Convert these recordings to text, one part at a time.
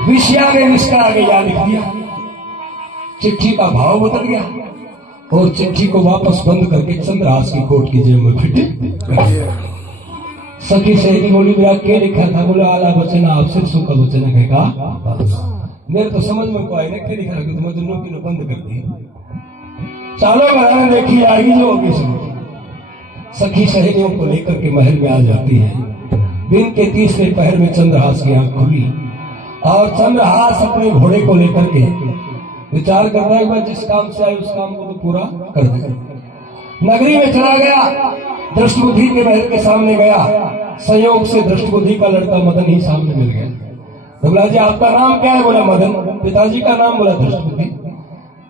विषया ने विष का आगे याद लिख दिया। चिट्ठी का भाव बदल गया और चिट्ठी को वापस बंद करके चंद्रहास की कोट की जेब में फिट कर दिया। सखी सहेली बोली मेरा क्या लिखा था? बोला आला वचन आप सिरसों का वचन कहेगा। मेरे तो समझ में को आए ना क्या लिखा कि तुम्हें दोनों की बंद कर दी। चालो बनाने देखी आएगी जो होगी सुनो। सखी सहेलियों को लेकर के महल में आ जाती है। दिन के तीसरे पहर में चंद्रहास की आंख खुली और चंद्रहास अपने घोड़े को लेकर के विचार करता है जिस काम से आए उस काम को तो पूरा कर दे। नगरी में चला गया, दृष्टबुद्धि के महल के सामने गया। संयोग से दृष्टबुद्धि का लड़का मदन ही सामने मिल गया। बोला जी आपका नाम क्या है? बोला मदन। पिताजी का नाम? बोला दृष्टबुद्धि।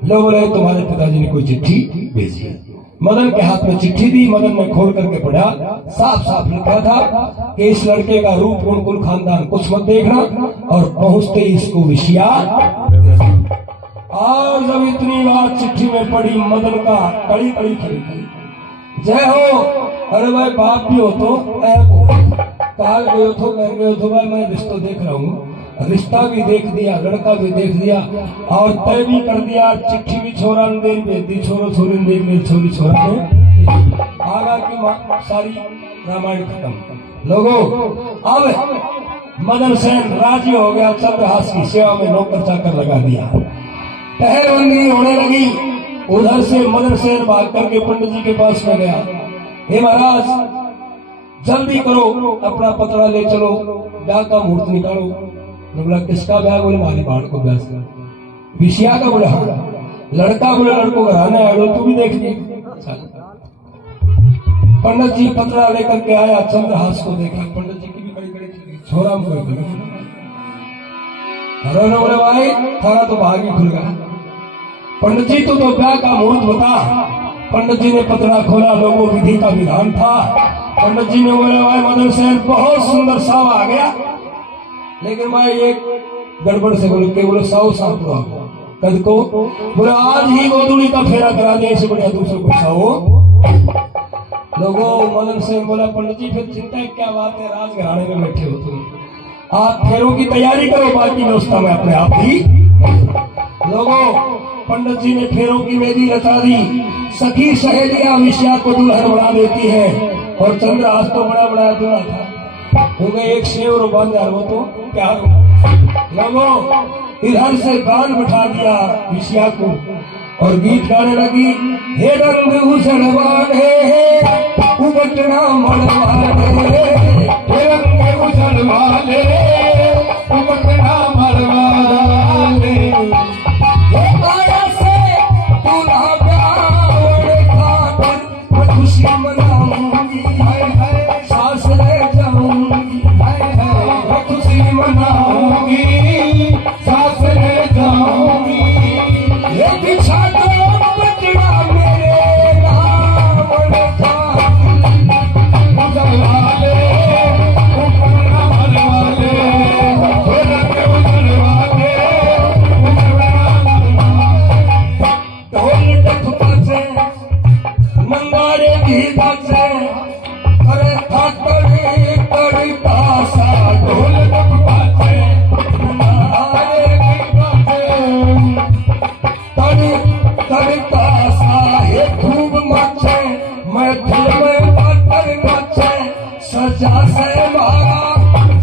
लो बोले तुम्हारे पिताजी ने कोई चिट्ठी भेजी है। मदन के हाथ में चिट्ठी दी। मदन ने खोल करके पढ़ा। साफ साफ लिखा था कि इस लड़के का रूप गुण कुल खानदान कुछ मत देखना और पहुंचते ही इसको विषया। और जब इतनी बात चिट्ठी में पड़ी मदन का कड़ी कड़ी खड़ी जय हो। अरे भाई बाप भी हो तो कहा गए तो कह गए तो भाई मैं रिश्ता देख रहा हूँ। रिश्ता भी देख दिया, लड़का भी देख दिया और तय भी कर दिया। चिट्ठी भी छोरा ने दे दी, छोरो छोरी ने दे छोरी छोरा ने आगा की सारी रामायण खत्म। लोगों अब मदन सेन राजी हो गया। चंद्रहास की सेवा में नौकर चाकर लगा दिया। पहरबंदी होने लगी। उधर से मदन सेन भाग करके पंडित जी के पास में गया। हे महाराज जल्दी करो, अपना पतरा ले चलो, ब्याह का मुहूर्त निकालो। बोला किसका ब्याह? बोले हमारी बाढ़ को ब्याह कर। विषया का? बोले हाँ। लड़का? बोले लड़को घराना है, तू भी देख ली। पंडित जी पतरा लेकर के आया, चंद्रहास को देखा। पंडित जी की भी कड़ी कड़ी छोरा बोले भाई थारा तो भाग ही खुल गया। पंडित जी तो ब्याह का मुहूर्त बता। पंडित जी ने पतरा खोला। लोगों विधि का विधान था। पंडित जी ने बोले भाई मदन सेन बहुत सुंदर साव आ गया, लेकिन भाई एक गड़बड़ से बोले के बोले 100 सांप कद को। बोले आज ही गोदुड़ी का फेरा करा दे, इससे बढ़िया दूसरे को 100। लोगों मदन सेन बोला पंडित जी फिर चिंता क्या बात है, राजघराने में बैठे हो तुम, आप फेरों की तैयारी करो, बाकी व्यवस्था में अपने आप ही। लोगों पंडित जी ने फेरों की वेदी रचा दी। सखी सहेलियां विषया को दुल्हन बना देती है और चंद्रहास तो बड़ा बड़ा दूल्हा था। हो गए एक सेव और बांध वो तो प्यार। लोगों इधर से बांध बिठा दिया विषया को और गीत गाने लगी। हे रंग उजड़वाने उबटना मरवाने, हे रंग उजड़वाने उबटना मरवाने, हे माया से दूल्हा ब्याह खाकर मैं खुशी मनाऊंगी, सास ले जाऊंगी, मैं खुशी मनाऊंगी, सास ले जाऊंगी। ये बिछा दो बचड़ा मेरे नाम था, उजड़वाले उबटना मरवाले, हे रंग उजड़वाले ढोल डफ बजे नंगारे भी बजे, अरे था कड़ी कड़ी पासा। ढोल डफ बजे नंगारे भी बजे, कड़ी कड़ी पासा। ये खूब मचे मैं दिल में पत्थर मचे, सजा से मारा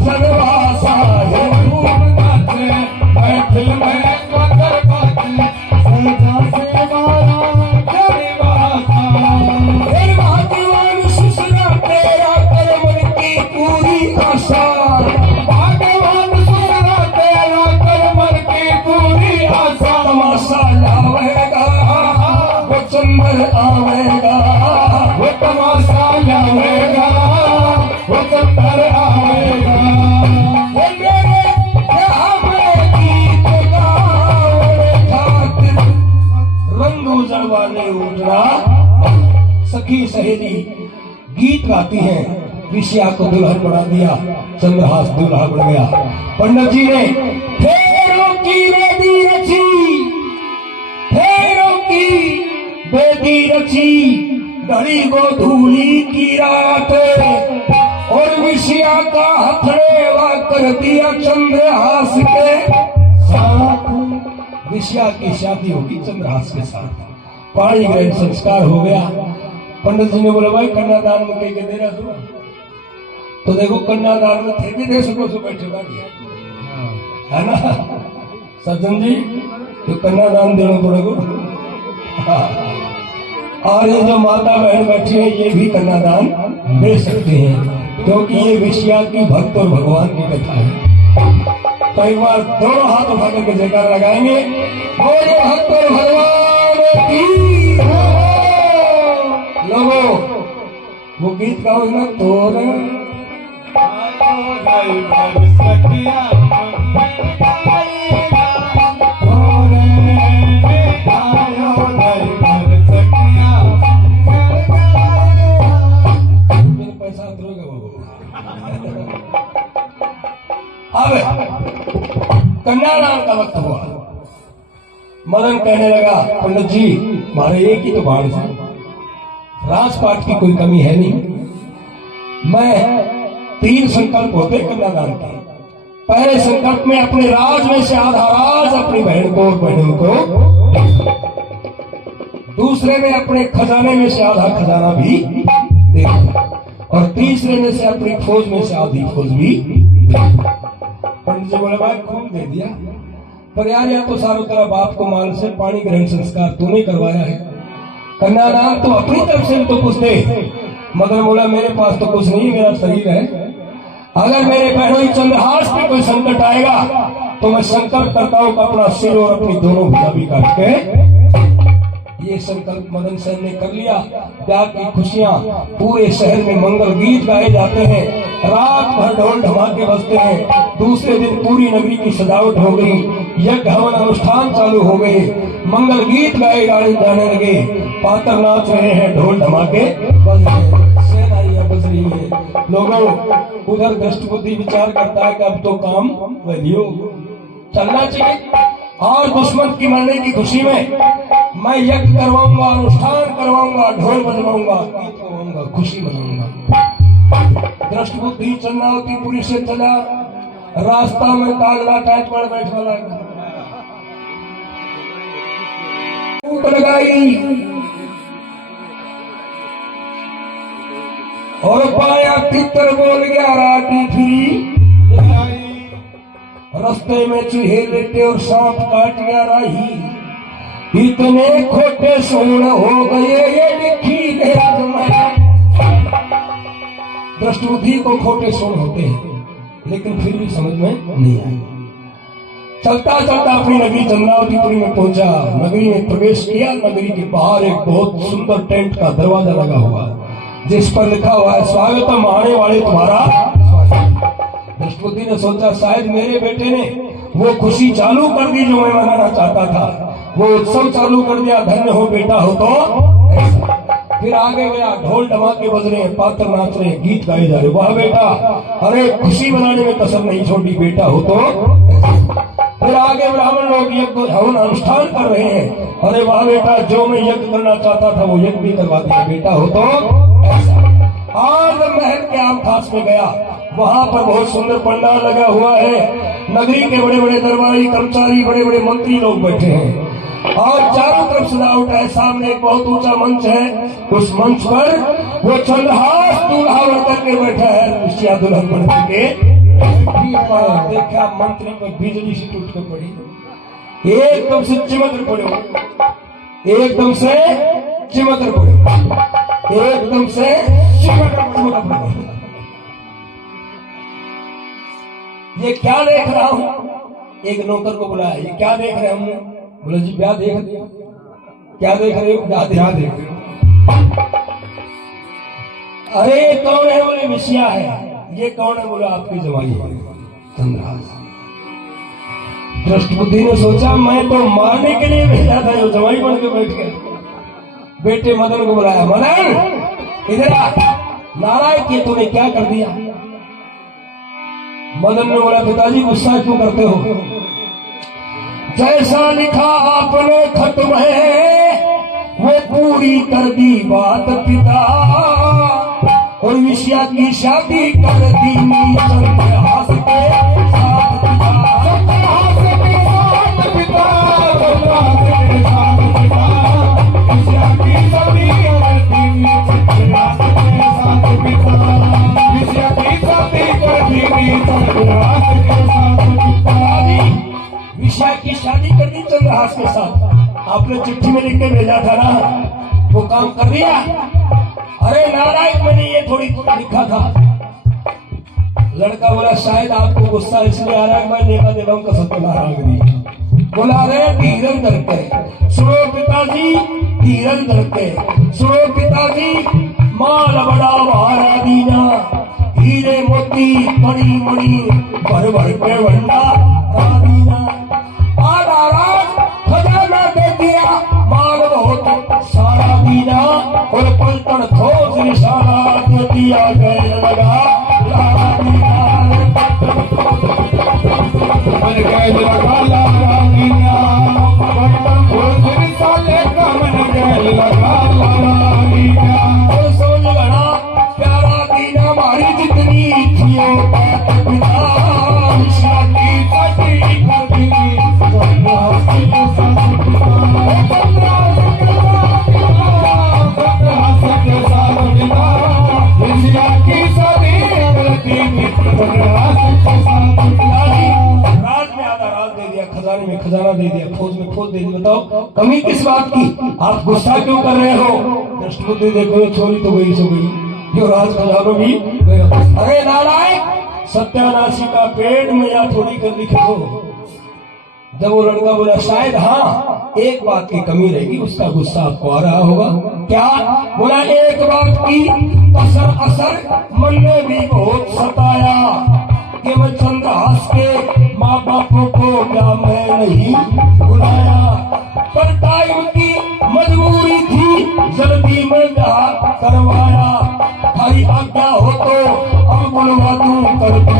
जनवासा। ये खूब मचे मैं दिल में पत्थर मचे, सजा से मारा जनवासा। फिर भगवान सुसरा तेरा कर्म की पूरी आशा, भगवान सुसरा तेरा कर्म की पूरी आशा। तमाशा लावेगा वो चंद्र आवेगा, वो तमाशा लावेगा वो चंद्र आवेगा। वो मेरे यहाँ में गीत गावे खातिर रंग उजड़वाने उजड़ा। सखी सहेली गीत गाती हैं। विषया को दुल्हन बना दिया, चंद्रहास दूल्हा बन गया। पंडित जी ने फेरों की वेदी रची, फेरों की वेदी रची। घड़ी गोधूली की रात और विषया का हथड़ेवा कर दिया चंद्रहास के विषया की शादी होगी चंद्रहास के साथ। पाणी ग्रहण संस्कार हो गया। पंडित जी ने बोला भाई कन्यादान में कह के दे रहा तू, तो देखो कन्यादान में थे भी दे सको सो बैठे है ना सज्जन जी, तो कन्यादान देना पड़ेगा। और ये जो माता बहन बैठी है ये भी कन्यादान दे सकते हैं, क्योंकि ये विषया की भक्त और भगवान की कथा है। तो एक बार दोनों हाथ उठा करके जयकार लगाएंगे, बोलो भक्त और भगवान की। लोगों वो गीत गाओ ना, तोरण अब कन्यादान का वक्त हुआ। मदन कहने लगा पंडित जी हमारे एक ही तो बाण है, राजपाट की कोई कमी है नहीं। मैं 3 संकल्प होते कन्यादान के। पहले संकल्प में अपने राज में से आधा राज अपनी बहन को और बहनों को, दूसरे में अपने खजाने में से आधा खजाना भी दे, और तीसरे में से अपनी फौज में से आधी फौज भी। पंडित जी बोले भाई खूब दे दिया, पर यार या तो सारों तरह बाप को माल से पाणी ग्रहण संस्कार तूने करवाया है, कन्यादान तो अपनी तरफ से तो कुछ दे। मदन बोला मेरे पास तो कुछ नहीं, मेरा शरीर है। अगर मेरे बहनों चंद्रहास पे कोई संकट आएगा तो मैं संकल्प करता हूँ कि अपना सिर और अपनी दोनों भुजा भी काट के। ये संकल्प मदन सेन ने कर लिया। प्यार की खुशियां, पूरे शहर में मंगल गीत गाए जाते हैं, रात भर ढोल धमाके बजते हैं। दूसरे दिन पूरी नगरी की सजावट हो गई, यज्ञ हवन अनुष्ठान चालू हो गए, मंगल गीत गाए जाने लगे, पातर नाच रहे हैं, ढोल धमाके बज रहे हैं, सेनाइयां बज रही है। लोगों उधर दृष्टि विचार करता है कि अब तो काम वैल्यू चलना चाहिए, और दुश्मन की मरने की खुशी में मैं यज्ञ करवाऊंगा, अनुष्ठान करवाऊंगा, ढोल बजवाऊंगा, गीत गाऊंगा, खुशी मनाऊंगा। दृष्टि चंद्रावतीपुरी से चला, रास्ता में कागला टाइट पर बैठा लगा, लगाई और पाया तितर बोल गया राती फिरी, रास्ते में चूहे लेटे और सांप काट गया राही, इतने खोटे सोन हो गए ये लिखी गया जमाना। दृष्टि को खोटे सोन होते हैं, लेकिन फिर भी समझ में नहीं आई। चलता चलता अपनी नगरी चंद्रावतीपुरी में पहुंचा, नगरी में प्रवेश किया। नगरी के बाहर एक बहुत सुंदर टेंट का दरवाजा लगा हुआ जिस पर लिखा हुआ है स्वागतम आने वाले तुम्हारा स्वागत। दृष्टि ने सोचा शायद मेरे बेटे ने वो खुशी चालू कर दी जो मैं मनाना चाहता था, वो उत्सव चालू कर दिया, धन्य हो बेटा हो तो। फिर आगे गया, ढोल धमाके बज रहे हैं, पात्र नाच रहे हैं, गीत गाए जा रहे, वाह बेटा, अरे खुशी मनाने में कसर नहीं छोड़ी, बेटा हो तो। फिर आगे ब्राह्मण लोग यज्ञ हवन अनुष्ठान कर रहे हैं, अरे वाह बेटा, जो मैं यज्ञ करना चाहता था वो यज्ञ भी करवा दिया, बेटा हो तो। और महल के आम खास में गया, वहां पर बहुत सुंदर पंडाल लगा हुआ है, नगरी के बड़े बड़े दरबारी कर्मचारी, बड़े बड़े मंत्री लोग बैठे हैं, और चारों तरफ सजावट है। सामने एक बहुत ऊंचा मंच है, उस मंच पर वो चंद्रहास दूल्हा बनकर के बैठा है, ऋषिया दुल्हन बनकर के। देखा मंत्री पर बिजली सी टूट कर पड़ी, एकदम से चिमक पड़े, एकदम से चिमक पड़े, एकदम से चिमक पड़े। ये क्या देख रहा हूँ? एक नौकर को बुलाया, ये क्या देख रहे हमने? बोले जी ब्याह देख रहे। क्या देख रहे हो? ब्याह देख रहे हो। अरे ये कौन है? बोले विषया है। ये कौन है? बोले आपकी जवाई है चंद्रहास। दृष्टि ने सोचा मैं तो मारने के लिए भेजा था, जो जवाई बन के बैठ गए। बेटे मदन को बुलाया, मदन इधर आ, नारायण किए तूने क्या कर दिया? मदन ने बोला पिताजी गुस्सा क्यों करते हो? जैसा लिखा आपने खत में वो पूरी कर दी बात पिता, और विषया की शादी कर दी चंद्रहास के साथ पिता। विषया की शादी कर दी चंद्रहास के साथ। आपने चिट्ठी में लिख के भेजा था ना, वो काम कर दिया? अरे नारायण, मैंने ये थोड़ी लिखा था। लड़का बोला शायद आपको गुस्सा इसलिए आ रहा है, मैं नेका देवम का सत्यनारायण दी बोला रहे धीरज धर के सुनो पिताजी, धीरज धर के सुनो पिताजी, माल बड़ा भारा दीना, हीरे मोती मणि मणि भर भर के भंडार दीना। खजाना दे दिया, माल बहुत सारा दीना, और पलटन ठोस निशाना दे दिया गए लगा लारा दीना। मन गए लगा लारा दीना, पलटन ठोस निशाना मन गए लगा लारा दीना। और सोच गड़ा प्यारा दीना, हमारी जितनी थी पिता शादी करती खजाने में खजाना दे दिया, फौज में फौज दे दी। बताओ कमी किस बात की? आप गुस्सा क्यों कर रहे हो? दृष्टिबुद्धि देखो, ये छोरी तो गई सो गई, यो राज खजानों भी गया। अरे नारायण, सत्यानाशी का पेड़ में या थोड़ी कर लिखे हो। जब वो लड़का बोला शायद हाँ एक बात की कमी रहेगी, उसका गुस्सा आपको आ रहा होगा। क्या? बोला एक बात की असर असर मन ने भी बहुत सताया कि मैं चंद्रहास के माँ बापों को क्या मैं नहीं बुलाया, पर टाइम की मजबूरी थी, जल्दी में ब्याह करवाया। भाई आज्ञा हो तो अब बुलवा दूं करके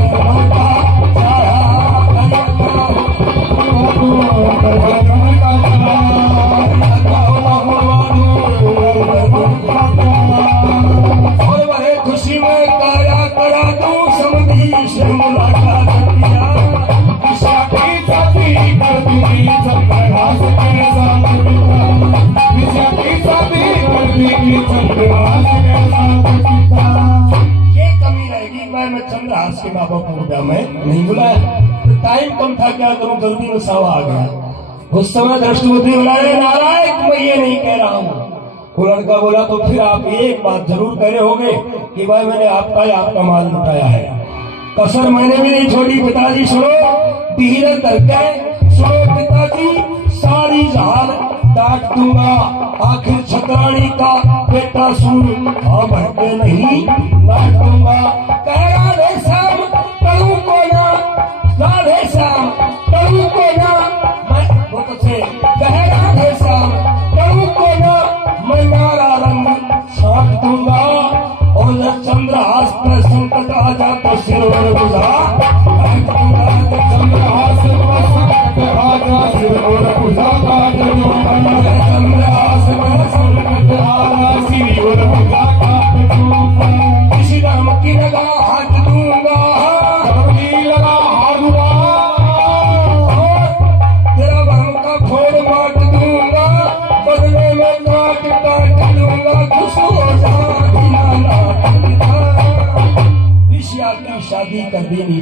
और बड़े खुशी में काया करा दूं समझी से मुलाकात किया। ये कमी रहेगी, मैं चंद्रहास के माँ बाप को क्या मैं नहीं बुलाया, टाइम कम था, क्या करूं, जल्दी में सावा आ गया। उस समय दृष्टिबुद्धि बुलाए नारायण, मैं ये नहीं कह रहा हूँ। वो लड़का बोला तो फिर आप एक बात जरूर कह रहे होगे कि भाई मैंने आपका ही आपका माल लुटाया है, कसर मैंने भी नहीं छोड़ी। पिताजी सुनो, धीरज धर के सुनो पिताजी, सारी जहान डांट दूंगा, आखिर छतरानी का बेटा सुन, हाँ भटके नहीं डांट दूंगा। कह राधे श्याम तड़ू को ना, राधे श्याम तड़ू को ना, मैं बहुत से कह राधे श्याम तड़ू को ना, मैं नारा रंग छाट दूंगा। और जब चंद्रहास पर संकट आ जाता सिर और बुझा चंद्रहास पर संकट आ जा सिर और बुझा चंद्रहास पर संकट आ जा सिर और बुझा किसी राम की लगा हाथ दूंगा, की लगा हाथ दूंगा, तेरा भरम का फोड़ बांट दूंगा, बदले में काट काट दूंगा, खुश हो जा की शादी कर देनी